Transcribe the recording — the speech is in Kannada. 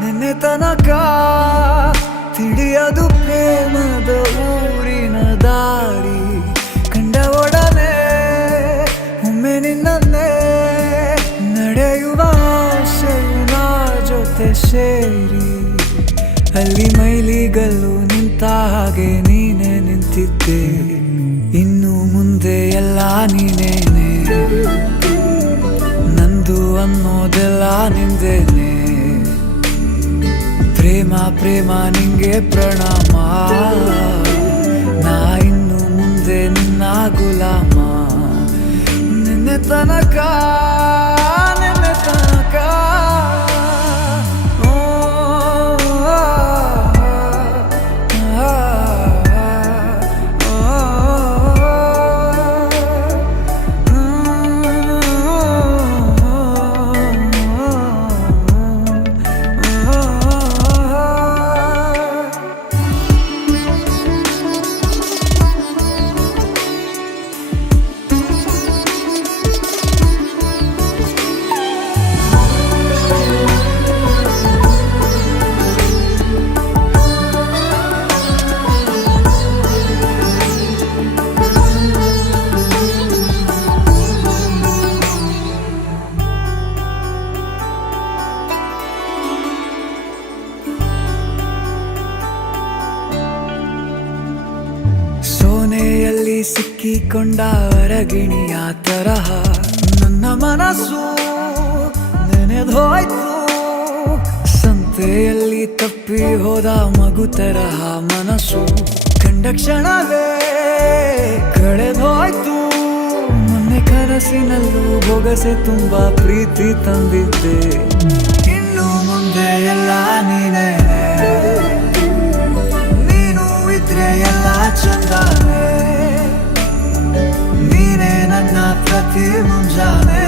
ನಿನ್ನೆ ತನಕ ತಿಳಿಯದು ಪ್ರೇಮದ ಊರಿನ ದಾರಿ ಕಂಡ ಒಡನೆ ಒಮ್ಮೆ ನಿನ್ನೇ ನಡೆಯುವ ಆಸೆಯ ಜೊತೆ ಸೇರಿ ಅಲ್ಲಿ ಮೈಲಿಗಲ್ಲು ನಿಂತ ಹಾಗೆ ನೀನೆ ನಿಂತಿದ್ದೆ. ಇನ್ನು ಮುಂದೆ ಎಲ್ಲ ನೀನೇನೆ, ನಂದು ಅನ್ನೋದೆಲ್ಲ ನಿಂದೇನೆ. ಪ್ರೇಮ ಪ್ರೇಮ ನಿಂಗೆ ಪ್ರಣಾಮ, ನಾ ಇನ್ನು ಮುಂದೆ ನಿನ್ನ ಗುಲಾಮ. ನಿನ್ನೆ ತನಕ ಸೋನೆಯಲ್ಲಿ ಸಿಕ್ಕಿಕೊಂಡ ಅರಗಿಣಿಯ ತರಹ ನನ್ನ ಮನಸ್ಸು ನೆನೆದೋಯ್ತು. ಸಂತೆಯಲ್ಲಿ ತಪ್ಪಿ ಹೋದ ಮಗು ತರಹ ಮನಸ್ಸು ಕಂಡ ಕ್ಷಣವೇ ಕಳೆದೋಯ್ತು. ಮೊನ್ನೆ ಕನಸಿನಲ್ಲೂ ಬೊಗಸೆ ತುಂಬಾ ಪ್ರೀತಿ ತಂದಿದ್ದೆ. ಇನ್ನು ಮುಂದೆ ಎಲ್ಲ ನೀನೇ, ಎಲ್ಲ ಚಂದಾನೆ, ನೀನೇ ನನ್ನ ಪ್ರತಿ ಮುಂಜಾನೆ.